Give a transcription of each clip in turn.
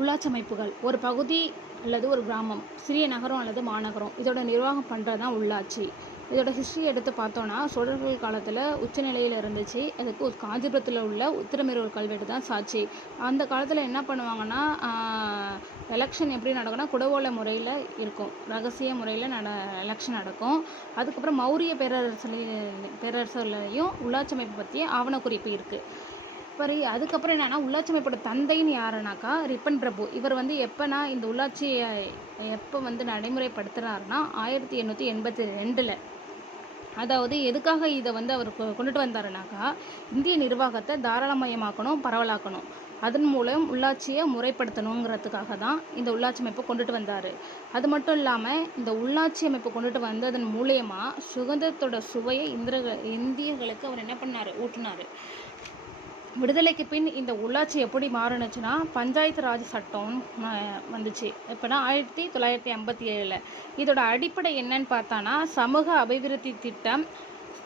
உள்ளாட்சி அமைப்புகள் ஒரு பகுதி அல்லது ஒரு கிராமம், சிறிய நகரம் அல்லது மாநகரம், இதோட நிர்வாகம் பண்ணுறது தான் உள்ளாட்சி. இதோட ஹிஸ்ட்ரி எடுத்து பார்த்தோன்னா, சோழர்கள் காலத்தில் உச்சநிலையில் இருந்துச்சு. அதுக்கு காஞ்சிபுரத்தில் உள்ள உத்திரமேரூர் கல்வெட்டு தான் சாட்சி. அந்த காலத்தில் என்ன பண்ணுவாங்கன்னா, எலெக்ஷன் எப்படி நடக்கும்னா குடவோலை முறையில் இருக்கும், ரகசிய முறையில் எலெக்ஷன் நடக்கும். அதுக்கப்புறம் மௌரிய பேரரசர்லையும் உள்ளாட்சி அமைப்பு பற்றி ஆவணக்குறிப்பு இருக்குது. அதுக்கப்புறம் என்னன்னா, உள்ளாட்சி அமைப்போட தந்தைன்னு யாருனாக்கா ரிப்பன் பிரபு. இவர் எப்போனா இந்த உள்ளாட்சியை எப்போ நடைமுறைப்படுத்துகிறாருன்னா 1882. அதாவது எதுக்காக இதை அவர் கொண்டுட்டு வந்தாருனாக்கா, இந்திய நிர்வாகத்தை தாராளமயமாக்கணும், பரவலாக்கணும், அதன் மூலம் உள்ளாட்சியை முறைப்படுத்தணுங்கிறதுக்காக தான் இந்த உள்ளாட்சி அமைப்பை கொண்டுட்டு வந்தார். அது மட்டும் இல்லாமல் இந்த உள்ளாட்சி அமைப்பை கொண்டுட்டு வந்ததன் மூலயமா சுதந்திரத்தோட சுவையை இந்தியர்களுக்கு அவர் என்ன பண்ணார், ஊட்டினார். விடுதலைக்கு பின் இந்த உள்ளாட்சி எப்படி மாறுனுச்சுன்னா, பஞ்சாயத்து ராஜ் சட்டம் வந்துச்சு. இப்போனா 1957. இதோட அடிப்படை என்னன்னு பார்த்தானா, சமூக அபிவிருத்தி திட்டம்,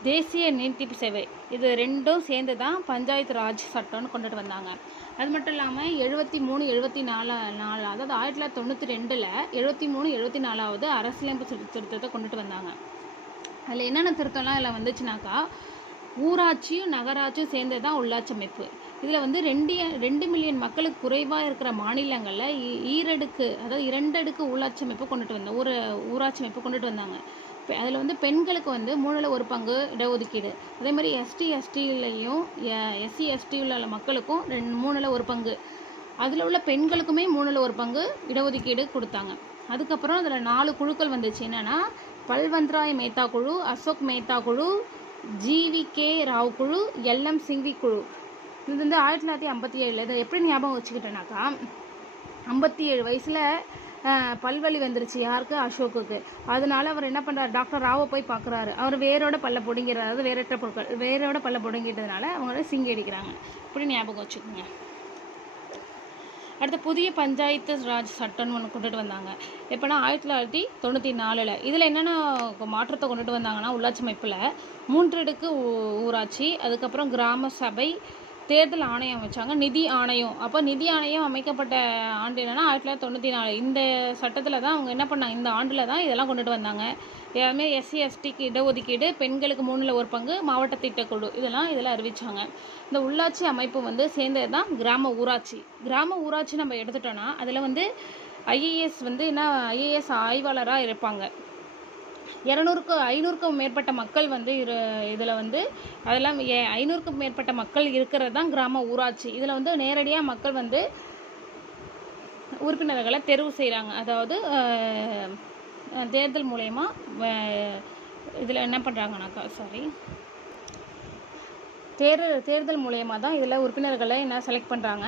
தேசிய நீட்டிப்பு சேவை, இது ரெண்டும் சேர்ந்து தான் பஞ்சாயத்து ராஜ் சட்டம்னு கொண்டுட்டு வந்தாங்க. அது மட்டும் இல்லாமல் 73, 74, அதாவது 1992 73, 74வது அரசியலமைப்பு திருத்தத்தை கொண்டுட்டு வந்தாங்க. அதில் என்னென்ன திருத்தம்லாம் இதில் வந்துச்சுனாக்கா, ஊராட்சியும் நகராட்சியும் சேர்ந்தது தான் உள்ளாட்சி அமைப்பு. இதில் 2 மில்லியன் மக்களுக்கு குறைவாக இருக்கிற மாநிலங்களில் அதாவது 2 அடுக்கு உள்ளாட்சி அமைப்பு கொண்டுட்டு வந்தாங்க, ஒரு ஊராட்சி அமைப்பு கொண்டுட்டு வந்தாங்க. அதில் பெண்களுக்கு 1/3 பங்கு இடஒதுக்கீடு, அதே மாதிரி எஸ்டிலையும் SC/ST உள்ள மக்களுக்கும் 3/1 பங்கு, அதில் உள்ள பெண்களுக்குமே 3/1 பங்கு இடஒதுக்கீடு கொடுத்தாங்க. அதுக்கப்புறம் அதில் 4 குழுக்கள் வந்துச்சு. என்னென்னா, பல்வந்த்ராய் மேத்தா குழு, அசோக் மேத்தா குழு, GVK ராவ் குழு, LM சிங்வி குழு. இது 1957. இதை எப்படி ஞாபகம் வச்சுக்கிட்டேனாக்கா, 57 வயசில் பல்வலி வந்துருச்சு யாருக்கு, அசோக்குக்கு. அதனால அவர் என்ன பண்ணுறாரு, டாக்டர் ராவை போய் பார்க்குறாரு. அவர் வேரோட பல்ல பிடுங்கிறார், அதாவது வேறற்ற பொருட்கள் வேரோட பல்ல பிடுங்கிட்டதுனால அவங்கள சிங்கி அடிக்கிறாங்க. இப்படி ஞாபகம் வச்சுக்கோங்க. அடுத்து புதிய பஞ்சாயத்து ராஜ் சட்டம்னு ஒன்று கொண்டுட்டு வந்தாங்க. எப்போனா 1994. இதில் என்னென்ன மாற்றத்தை கொண்டுட்டு வந்தாங்கன்னா, உள்ளாட்சி அமைப்பில் 3 அடுக்கு ஊராட்சி, அதுக்கப்புறம் கிராம சபை, தேர்தல் ஆணையம் அமைச்சாங்க, நிதி ஆணையம். அப்போ நிதி ஆணையம் அமைக்கப்பட்ட ஆண்டு என்னென்னா 1994. இந்த சட்டத்தில் தான் அவங்க என்ன பண்ணாங்க, இந்த ஆண்டில் தான் இதெல்லாம் கொண்டுட்டு வந்தாங்க. எல்லாமே SC/STக்கு இடஒதுக்கீடு, பெண்களுக்கு 3/1 பங்கு, மாவட்ட திட்டக்குழு, இதில் அறிவித்தாங்க. இந்த உள்ளாட்சி அமைப்பு சேர்ந்தது தான் கிராம ஊராட்சி. கிராம ஊராட்சி நம்ம எடுத்துட்டோன்னா அதில் IAS IAS ஆய்வாளராக இருப்பாங்க. 500க்கும் மேற்பட்ட மக்கள் இதில் அதெல்லாம் 500க்கும் மேற்பட்ட மக்கள் இருக்கிறது தான் கிராம ஊராட்சி. இதில் நேரடியாக மக்கள் உறுப்பினர்களை தெரிவு செய்கிறாங்க. அதாவது தேர்தல் மூலயமா இதில் என்ன பண்ணுறாங்கனாக்கா தேர்தல் மூலயமா தான் இதில் உறுப்பினர்களை செலக்ட் பண்ணுறாங்க.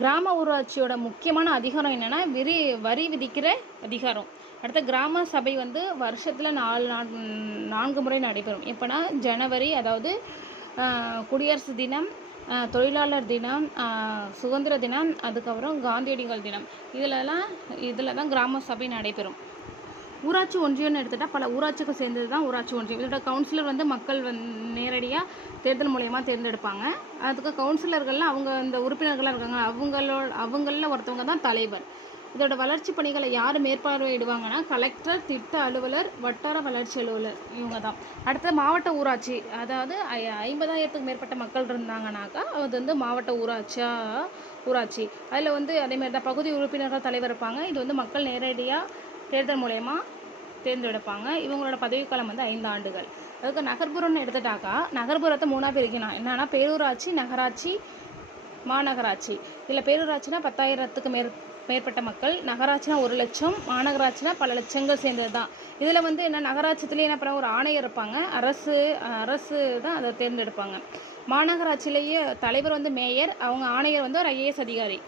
கிராம ஊராட்சியோட முக்கியமான அதிகாரம் என்னென்னா, வரி விதிக்கிற அதிகாரம். அடுத்த கிராம சபை வருஷத்தில் 4 முறை நடைபெறும். எப்போனா ஜனவரி, அதாவது குடியரசு தினம், தொழிலாளர் தினம், சுதந்திர தினம், அதுக்கப்புறம் காந்தியடிகள் தினம், இதில் தான் கிராம சபை நடைபெறும். ஊராட்சி ஒன்றியம்னு எடுத்துகிட்டா பல ஊராட்சிக்கு சேர்ந்தது தான் ஊராட்சி ஒன்றியம். இதோட கவுன்சிலர் மக்கள் நேரடியாக தேர்தல் மூலயமா தேர்ந்தெடுப்பாங்க. அதுக்கு கவுன்சிலர்கள்லாம் அவங்க இந்த உறுப்பினர்களாக இருக்காங்க, அவங்களில் ஒருத்தவங்க தான் தலைவர். இதோட வளர்ச்சி பணிகளை யார் மேற்பார்வையிடுவாங்கன்னா, கலெக்டர், திட்ட அலுவலர், வட்டார வளர்ச்சி அலுவலர், இவங்க தான். அடுத்து மாவட்ட ஊராட்சி, அதாவது 50,000த்துக்கு மேற்பட்ட மக்கள் இருந்தாங்கனாக்கா அது மாவட்ட ஊராட்சி. அதில் அதேமாதிரி தான் பகுதி உறுப்பினர்கள் தலைவர் இருப்பாங்க. இது மக்கள் நேரடியாக தேர்தல் மூலயமா தேர்ந்தெடுப்பாங்க. இவங்களோட பதவிக்காலம் 5 ஆண்டுகள். அதுக்கு நகர்ப்புறம்னு எடுத்துட்டாக்கா, நகர்ப்புறத்தை 3ஆக பிரிக்கலாம். என்னன்னா, பேரூராட்சி, நகராட்சி, மாநகராட்சி. இதில் பேரூராட்சினா 10,000த்துக்கு மேற்பட்ட மக்கள், நகராட்சினா 1,00,000, மாநகராட்சினா பல லட்சங்கள் சேர்ந்தது தான். இதில் என்ன நகராட்சித்துலேயே என்ன பண்ண ஒரு ஆணையர் இருப்பாங்க, அரசு தான் அதை தேர்ந்தெடுப்பாங்க. மாநகராட்சியிலேயே தலைவர் மேயர், அவங்க ஆணையர் ஒரு IAS அதிகாரி.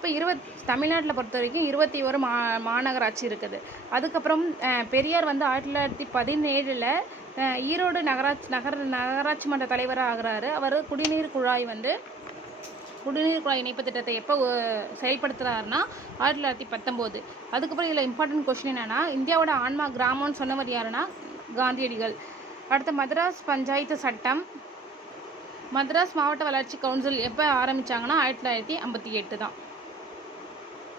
இப்போ தமிழ்நாட்டில் பொறுத்த வரைக்கும் 21 மாநகராட்சி இருக்குது. அதுக்கப்புறம் பெரியார் 1917 ஈரோடு நகராட்சி மன்ற தலைவராக ஆகிறாரு. அவர் குடிநீர் குழாய் இணைப்பு திட்டத்தை எப்போ செயல்படுத்துகிறாருன்னா 1919. அதுக்கப்புறம் இதில் இம்பார்ட்டன்ட் கொஸ்டின் என்னென்னா, இந்தியாவோட ஆன்மா கிராமம்னு சொன்னவர் யாருன்னா காந்தியடிகள். அடுத்து மதராஸ் பஞ்சாயத்து சட்டம், மதராஸ் மாவட்ட வளர்ச்சி கவுன்சில் எப்போ ஆரம்பித்தாங்கன்னா 1958 தான்.